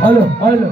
Halo, halo.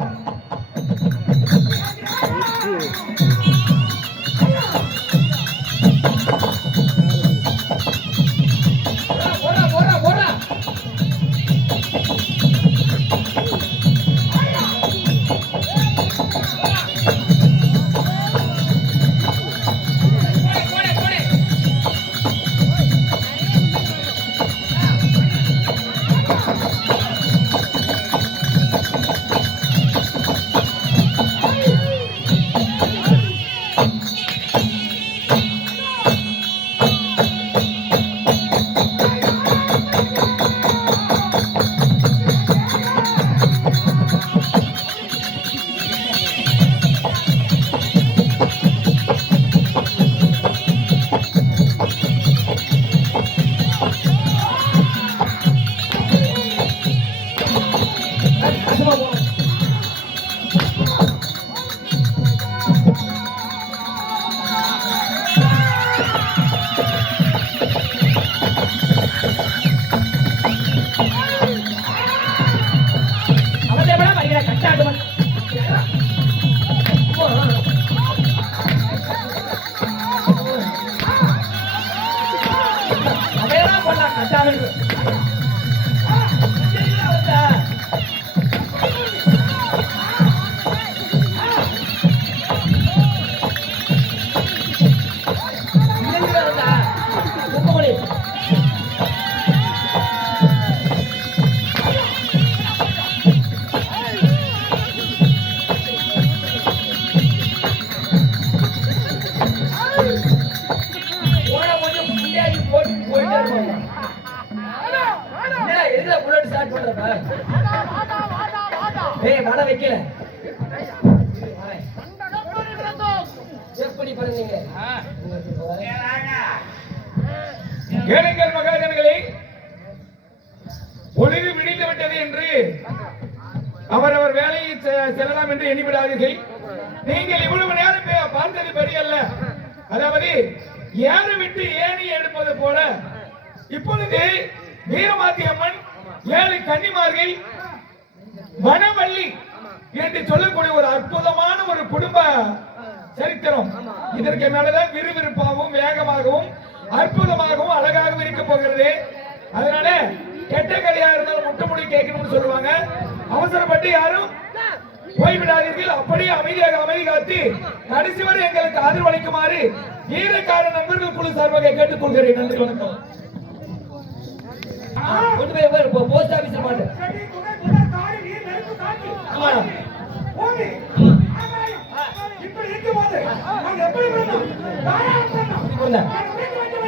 மகாஜனங்களே, பொழுது விடிந்து விட்டது என்று அவரவர் வேலையை செல்லலாம் என்று எண்ணிவிடாதீர்கள். நீங்கள் இவ்வளவு நேரம் பார்த்தது பெரியல்ல. அதாவது ஏறு விட்டு ஏணி எடுப்பது போல இப்பொழுது வீரமாத்தி அம்மன் 7 கன்னிமார்கள் வனவள்ளி என்று இதற்கு மேலதான் விறுவிறுப்பாகவும் வேகமாகவும் அற்புதமாகவும் அழகாகவும் இருக்க போகிறது. அதனால கெட்ட கதையா இருந்தாலும் முட்டை முடி கேட்கணும்னு சொல்லுவாங்க. அவசரப்பட்டு யாரும் போய்விடாதீர்கள். அப்படியே அமைதியாக அமைதி காத்து கடைசி வரை எங்களுக்கு ஆதரவளிக்குமாறு ஈரக்கார நண்பர்கள் குழு சார்பாக கேட்டுக் கொள்கிறேன். நன்றி, வணக்கம். போஸ்ட் ஆபீஸ் மாட்டு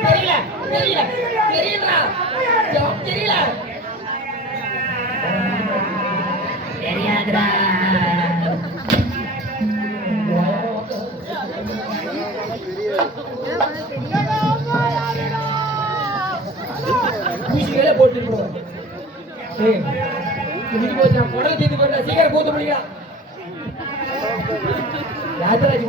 தெரியல தெரியல தெரியல தெரியல தெரியாதுடா. போட்டு குடல் தீர்த்து போட்டா சீக்கிரம் கூத்து முடியா ராஜராஜ்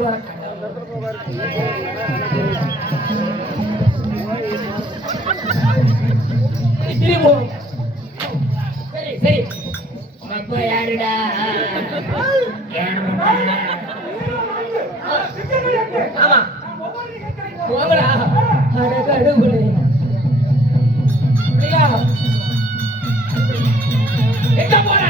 சரி சரி யாருடா ஆமா போங்கடா கடவுளே எங்க போற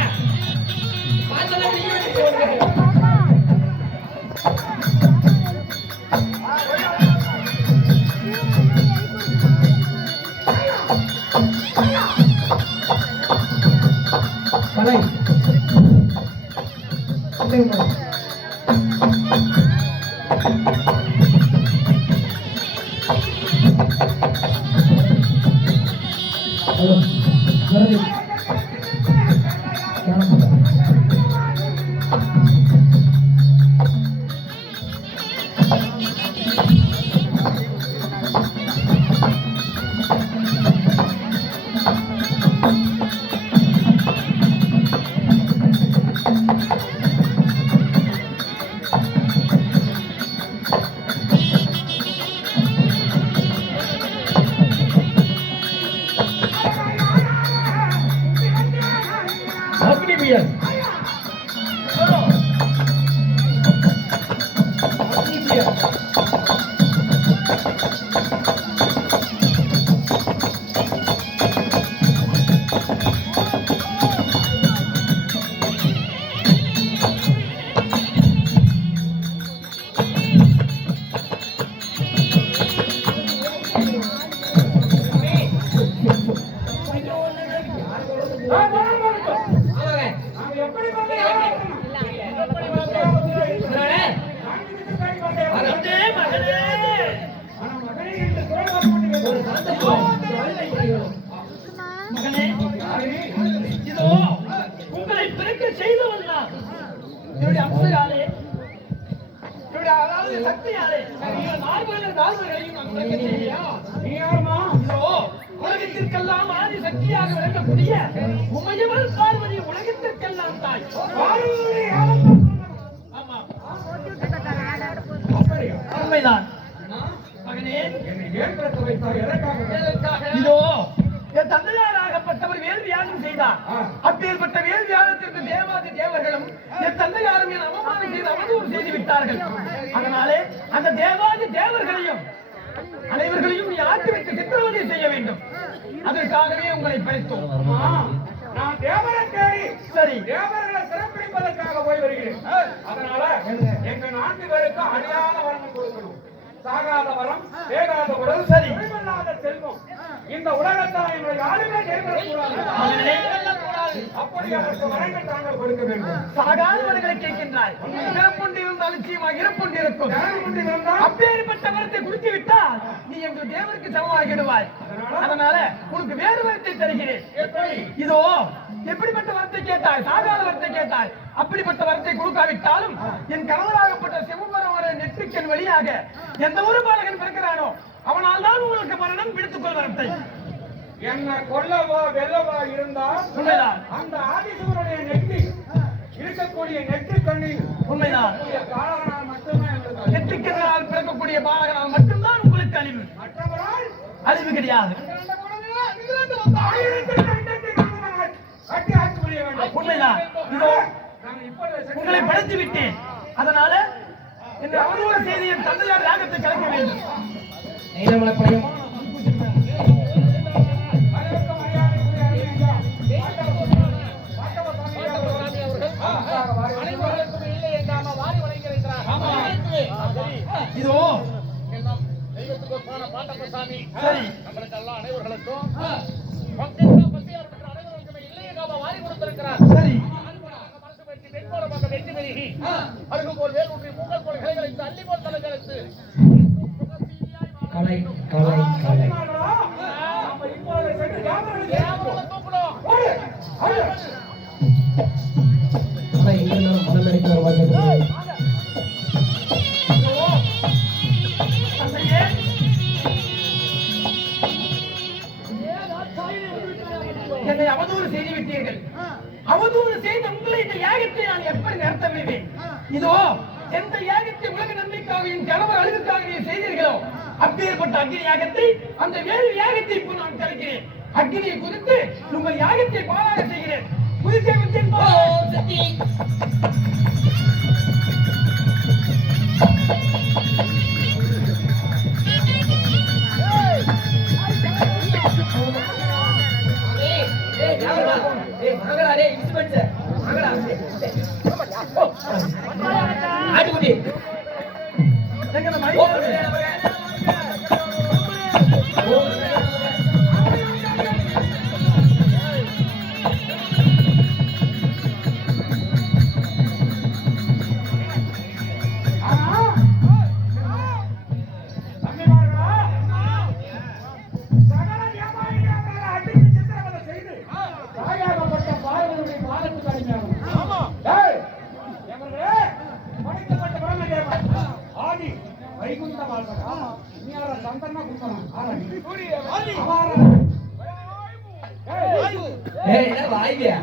உங்களை பிறக்க செய்தவன் தான். என்னுடைய அம்சையாலே அதாவது சக்தியாலே உலகத்திற்கெல்லாம் ஆதி சக்தியாக விளங்கக்கூடிய உமையவள் பார்வதி உலகத்திற்கெல்லாம் தாய். உண்மைதான் மகனே. இதோ என் தந்தையாராகப்பட்டவர் வேறு தியாகம் செய்தார். அப்பேற்பட்ட வேறு தியாகத்திற்கு தேவாதி தேவர்களும் என் தந்தையாரும் என் அவமானம் செய்து அவதூறு செய்து விட்டார்கள். அதனாலே அந்த தேவாதி தேவர்களையும் அனைவர்களையும் நீ ஆட்டி வைத்து சித்திரவதை செய்ய வேண்டும். அதற்காகவே உங்களை படைத்தோம். நான் தேவரை தேடி சரி தேவர்களை சிறப்பிடிப்பதற்காக போய் வருகிறேன். அதனால எங்க 4 பேருக்கு அழியாத வரம் கொடுக்கணும். சாகாத வரம், வேகாத உடல், சரி செல்வம். இந்த உலகத்தால் எங்களை யாருமே அப்படி அதற்கு வரங்கள் தாங்கள் கொடுக்க வேண்டும். சாகாதவர்களை கேட்கின்றாய். இறப்புண்டிருந்தால் நிச்சயமாக இறப்புண்டிருக்கும். அப்பேற்பட்ட வரத்தை குடித்து விட்டால் நீ எங்கள் தேவருக்கு சமமாகிடுவாய். அதனால உனக்கு வேறு வரத்தை தருகிறேன். இதோ எப்படிப்பட்ட வரத்தை கேட்டாய்? சாகாத வரத்தை கேட்டாய். அப்படிப்பட்ட வரத்தை கொடுக்காவிட்டாலும் என் கணவராகப்பட்ட சிவபெருமான நெற்றிக்கன் வழியாக எந்த ஒரு பாலகன் பிறக்கிறானோ அவனால் தான் உங்களுக்கு மரணம் பிடித்துக் கொள்வரத்தை. என்ன கொல்லவா வெல்லவா இருந்தால் அந்த ஆதிசூரனுடைய நெற்றி இருக்கக்கூடிய நெற்றி கண்ணில் உண்மைதான் பாலகனால் மட்டுமே நெற்றிக்கனால் பிறக்கக்கூடிய பாலகனால் மட்டும்தான் உங்களுக்கு அழிவு. மற்றவரால் அழிவு கிடையாது. உண்மைதான். உங்களை படைத்து விட்டேன். அதனால இந்த அவதூறு செய்தியை தந்தையார் யாகத்தை கலைக்க வேண்டும். நீலமலைப்பாளையம் இதோ பாட்டப்பசாமி சரி நம்மளுக்கெல்லாம் அனைவர்களுக்கும் வாரி கொடுத்திருக்கிறார். சரி மனசு வெற்றி வெண்கோளமாக வெற்றி பெருகி அருகுபோல் வேலூற்றி மூங்கல் போல் கிளைகளை அள்ளி போல் தலைகளுக்கு கலை கலை கலை ஆனா இங்க இருந்தாலும் மனம் நினைக்கிற மாதிரி தந்தையே என்னை அவதூறு செய்து விட்டீர்கள். அவதூறு செய்த உங்களை இந்த யாகத்தை நான் எப்படி நடத்த விடுவேன்? இதோ எந்த யாகத்தை உலக நன்மைக்காக என் கணவர் அழுதுக்காக நீ செய்தீர்களோ அப்பேற்பட்ட அக்னி யாகத்தை அந்த வேறு யாகத்தை இப்போ நான் கலைக்கிறேன். அக்னியை குறித்து உங்கள் யாகத்தை பாழாக செய்கிறேன். குறித்தே வச்சேன் போ. ஆட்டுக்குட்டி எங்க இந்த மணி வாய்வியா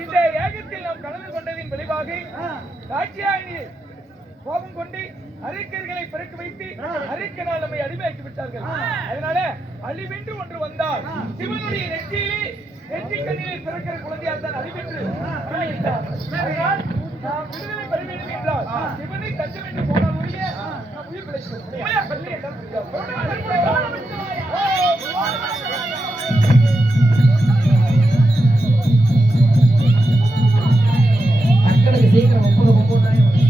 இந்த யாகத்தில் நாம் கலந்து கொண்டதின் விளைவாக காட்சியாயினி கோபம் கொண்டு அறிக்கைகளை பிறக்க வைத்து அறிக்கையால் நம்மை அடிமையாக்கி விட்டார்கள். அதனால அழிவென்று ஒன்று வந்தால் சிவனுடைய நெற்றி கண்ணில் பிறக்கிற குழந்தையால் தான் அழிவென்று அதனால் நாம் விடுதலை பெற வேண்டும் என்றால் சிவனை தஞ்சம் என்று போனால் ஒழிய நாம் உயிர் பிழைக்கிறோம். சீக்கிரம் 30 30